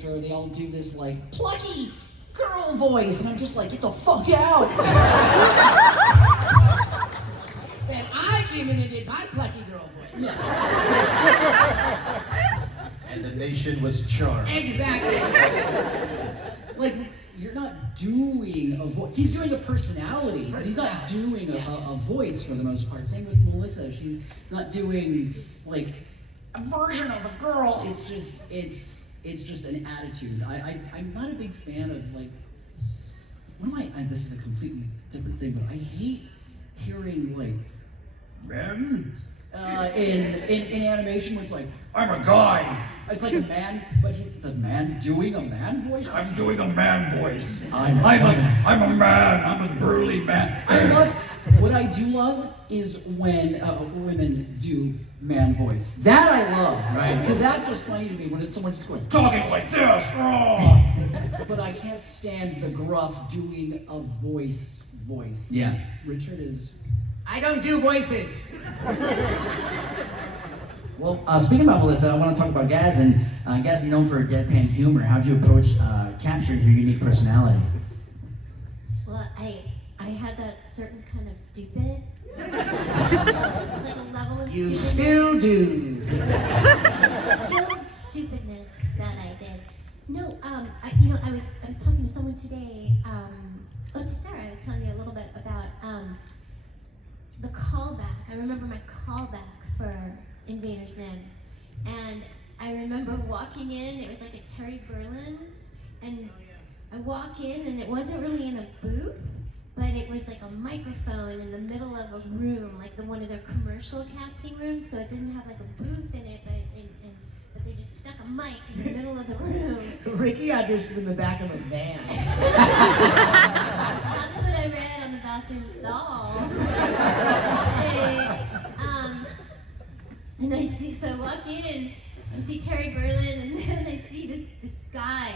character, they all do this like plucky girl voice, and I'm just like, get the fuck out. Then I came in and did my plucky girl voice. Yeah. And the nation was charmed. Exactly. Like, you're not doing a voice. He's doing a personality, but he's not doing a voice for the most part. Same with Melissa. She's not doing like a version of a girl. It's just an attitude. I'm not a big fan of like. This is a completely different thing, but I hate hearing like men in animation where it's like, I'm a guy. It's like a man, but it's a man doing a man voice. I'm doing a man voice. I'm a man. I'm a burly man. What I do love is when women do man voice. That I love, right? Because that's just funny to me when it's someone just going, talking like this. But I can't stand the gruff doing a voice. Yeah. Richard is... I don't do voices. Well, speaking about Melissa, I want to talk about Gaz, and Gaz is known for deadpan humor. How'd you approach capturing your unique personality? Well, I had that certain kind of stupid, like a level of You stupidness. still do. Stupidness that I did. No, I was talking to someone today. To Sarah, I was telling you a little bit about the callback. I remember my callback for Invader Zim, and I remember walking in. It was like at Terry Berlin's, and I walk in, and it wasn't really in a booth, but it was like a microphone in the middle of a room, like one of their commercial casting rooms. So it didn't have like a booth in it, but they just stuck a mic in the middle of the room. Ricky auditioned in the back of a van. That's what I read on the bathroom stall. And so I walk in, I see Terry Berlin, and then I see this guy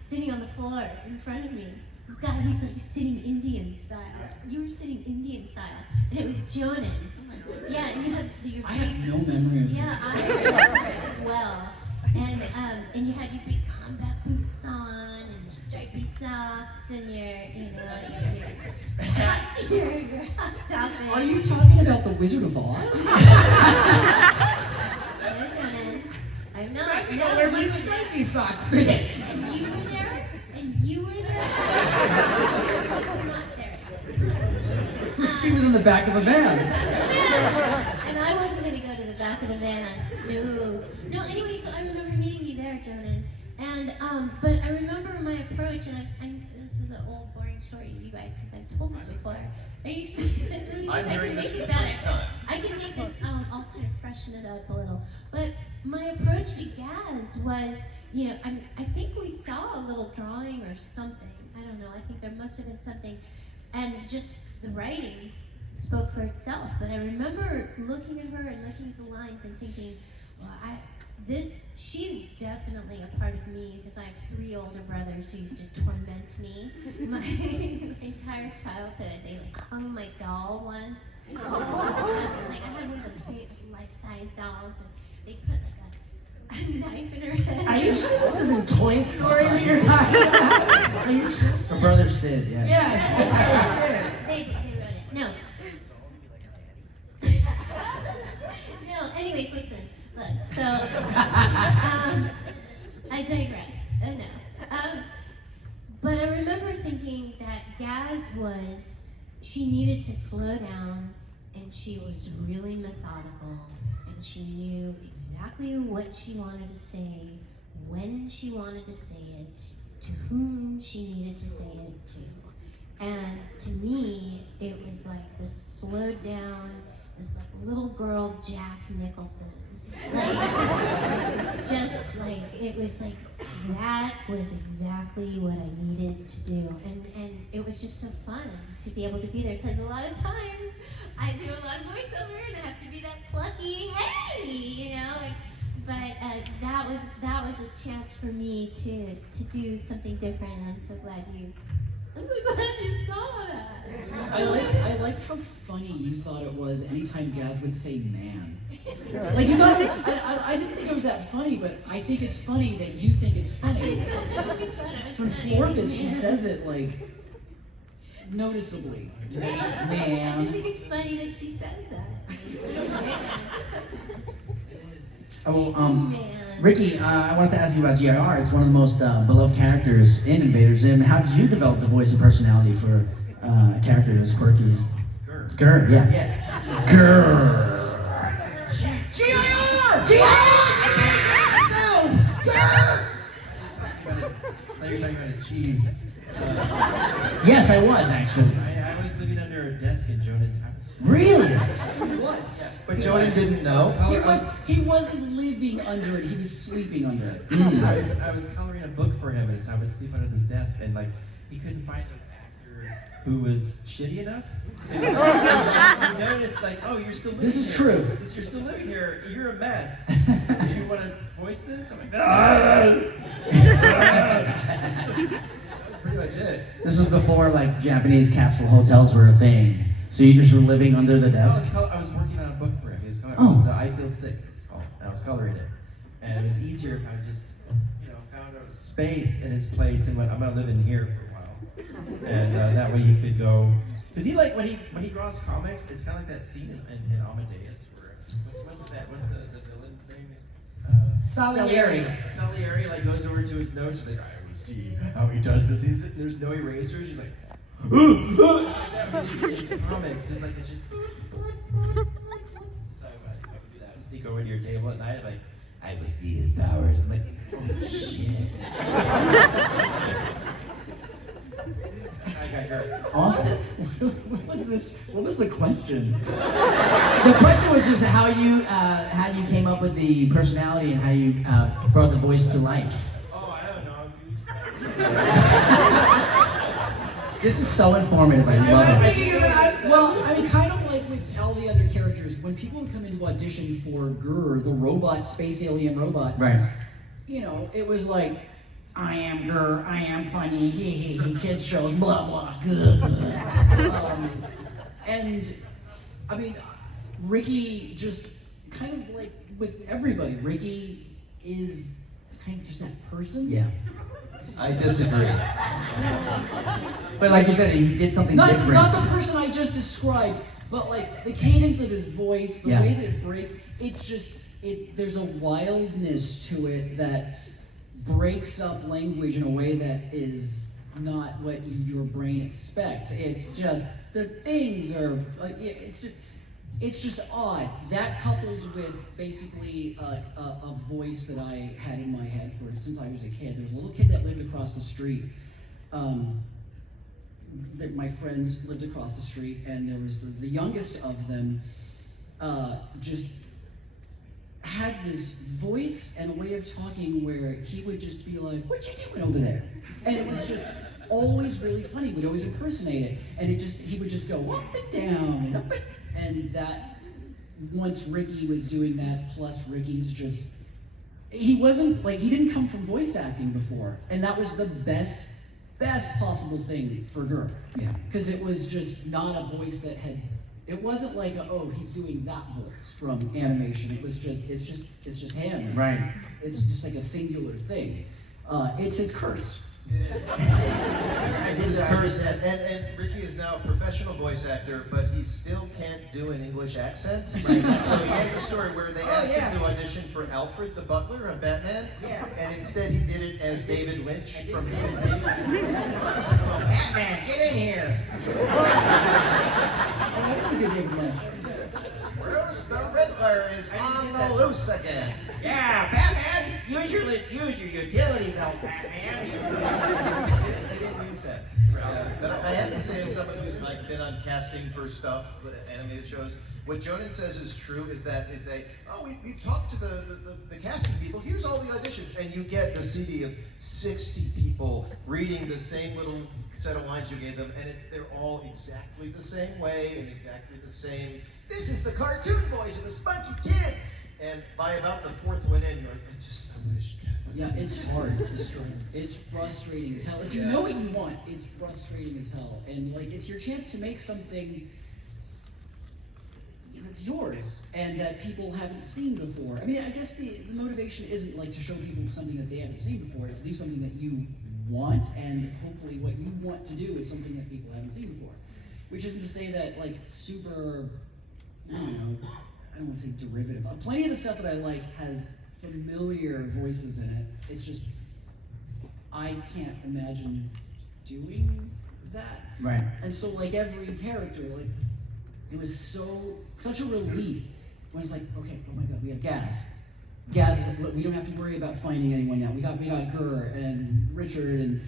sitting on the floor in front of me. This guy, he's like sitting Indian style. You were sitting Indian style, and it was Jonan. Yeah, and you had your I have no memory of yeah, this. I remember it well. And you had your big combat boots on, and your stripy socks, and your hot topic. Are you talking about the Wizard of Oz? No, Jonan. I'm not. I think I wear my stripy socks today. And you were there, and you were there. You were not there. She was in the back of a van. And I wasn't going to go to the back of the van. No, anyway, so I remember meeting you there, Jonan. And, but I remember my approach, and this is an old, boring story to you guys, because I've told this before. Are you serious? I'm hearing this for the better. first time. I can make this, I'll kind of freshen it up a little. But my approach to Gaz was, I think we saw a little drawing or something. I don't know. I think there must have been something. And just the writings spoke for itself. But I remember looking at her and looking at the lines and thinking, well, she's definitely a part of me, because I have 3 older brothers who used to torment me my entire childhood. They hung my doll once. I had one of those big life-size dolls, and they put a knife in her head. Are you sure this isn't Toy Story that you're talking about? Are you sure? Her brother Sid, yeah. Yes, that's what I said. They wrote it. No. No, anyways, listen. Look, so, I digress. Oh no. But I remember thinking that Gaz she needed to slow down, and she was really methodical, and she knew exactly what she wanted to say, when she wanted to say it, to whom she needed to say it to. And to me, it was like this slowed down, this like little girl Jack Nicholson. It was like that was exactly what I needed to do, and it was just so fun to be able to be there, because a lot of times I do a lot of voiceover and I have to be that plucky hey, but that was a chance for me to do something different, and I'm so glad you saw that. I liked how funny you thought it was anytime Gaz would say man. Like you thought it was, I didn't think it was that funny, but I think it's funny that you think it's funny. be fun. I was From funny. Forbes, she says it like noticeably. I just Man. think it's funny that she says that. Oh, Man. Ricky, I wanted to ask you about GIR. It's one of the most beloved characters in Invader Zim. How did you develop the voice and personality for a character as quirky as Grr? Yeah. Grr. GIR! You're talking about a cheese. Yes, I was actually. I was living under a desk in Jonathan's house. Really? What? Yeah. But Jordan didn't know. He wasn't living under it, he was sleeping under it. I was coloring a book for him, and so I would sleep under his desk, and like he couldn't find an actor who was shitty enough. So he noticed like, oh, you're still living This is here. true. You're still living here. You're a mess. Do you want to voice this? I'm like, that was pretty much it. This was before like Japanese capsule hotels were a thing. So you just were living under the desk? I was working on a book for him. He was coloring. Oh. So I Feel Sick, it was called, and I was coloring it. And it was easier if I just, found a space in his place and went, I'm gonna live in here for a while. And that way he could go, because he like when he draws comics, it's kind of like that scene in Amadeus where what's the villain's name? Salieri. Salieri like goes over to his notes like, I will see how he does this. There's no erasers. He's like, like that when he reads comics. It's like it's just. So I would do that. I'd sneak over to your table at night, like, I would see his powers. I'm like, oh shit. I got hurt. Awesome. What was the question? The question was just how you came up with the personality and how you brought the voice to life. Oh, I don't know. This is so informative. I love it. Well, I mean, kind of like with all the other characters, when people would come into audition for Grr, the robot, space alien robot, Right. It was like, I am Grr, I am funny, hee hee hee, kids shows, blah blah, good. And, I mean, Ricky just kind of like with everybody, Ricky is kind of just that person. Yeah. I disagree. But like you said, he did something different. Not the person I just described, but like the cadence of his voice, the way that it breaks, it's just, there's a wildness to it that breaks up language in a way that is not what your brain expects. It's just, the things are, like, it's just odd. That coupled with basically a voice that I had in my head since I was a kid. There was a little kid that lived across the street. My friends lived across the street, and there was the youngest of them just had this voice and a way of talking where he would just be like, "What you doing over there?" And it was just always really funny. We'd always impersonate it, and he would just go up and down and up and that. Once Ricky was doing that, plus Ricky's just, he didn't come from voice acting before, and that was the best possible thing for Grr. Yeah. Because it was just not a voice that it wasn't like he's doing that voice from animation. It was just, it's just him. Right. It's just like a singular thing. It's his curse. It's his curse, and Ricky is now a professional voice actor, but he still can't do an English accent. So he has a story where they asked him to audition for Alfred the Butler on Batman, and instead he did it as David Lynch from Twin Peaks. Batman, get in here! That is a good David Lynch. Bruce the Riddler is on the loose again. Yeah, Batman, use your utility belt, Batman. I didn't use that. But I have to say, as someone who's been on casting for stuff, animated shows, what Jonan says is true. We've talked to the casting people. Here's all the auditions, and you get the CD of 60 people reading the same little set of lines you gave them, and they're all exactly the same way and exactly the same. This is the cartoon voice of the spunky kid. And by about the fourth one in, you're like, I wish. Yeah, it's hard. It's frustrating as hell. If you know what you want, it's frustrating as hell. And like, it's your chance to make something that's yours and that people haven't seen before. I mean, I guess the motivation isn't like to show people something that they haven't seen before. It's to do something that you want, and hopefully what you want to do is something that people haven't seen before. Which isn't to say that like super, I don't want to say derivative. Plenty of the stuff that I like has familiar voices in it. It's just, I can't imagine doing that. Right. And so like every character, like it was such a relief when it's like, okay, oh my god, we have Gaz. Gaz, we don't have to worry about finding anyone now. We got Gur and Richard and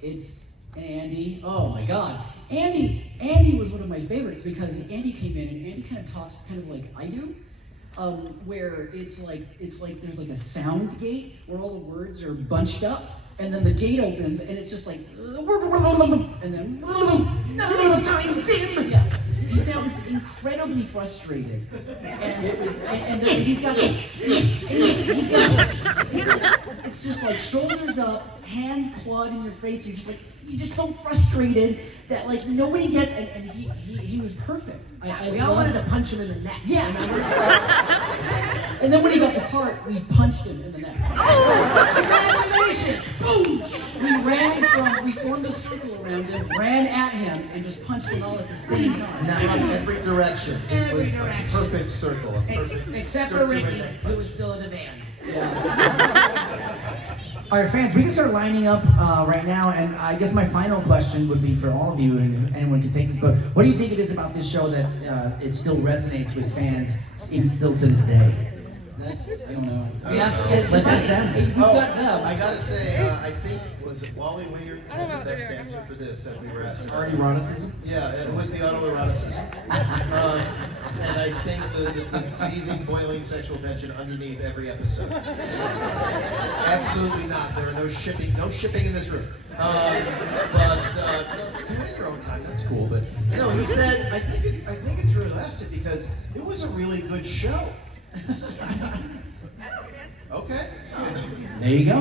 it's Andy. Oh my god. Andy was one of my favorites because Andy came in and Andy kind of talks kind of like I do. Where it's like there's like a sound gate where all the words are bunched up, and then the gate opens and it's just like and then yeah. He sounds incredibly frustrated, and it was and then he's got this he's like, it's just like shoulders up, hands clawed in your face. You're just so frustrated that like nobody gets, and he was perfect. We all wanted to punch him in the neck. Yeah. And then when he got the part, we punched him in the neck. Oh, congratulations! Boom! We formed a circle around him, ran at him, and just punched him all at the same time. In every direction. It was a perfect circle. A perfect Except for Ricky, who was still in the van. All right, fans, we can start lining up right now, and I guess my final question would be for all of you, and anyone can take this, but what do you think it is about this show that it still resonates with fans, even still to this day? I don't know. Let's ask them. We've got them. I gotta say, I think, was it Wally Winger the best answer for this that we were asking? Eroticism? Yeah, it was the autoeroticism. And I think the seething, boiling sexual tension underneath every episode. Absolutely not. There are no shipping in this room. Do it in your own time. That's cool. But no, he said, I think it's really lasted because it was a really good show. That's a good answer. Okay. There you go.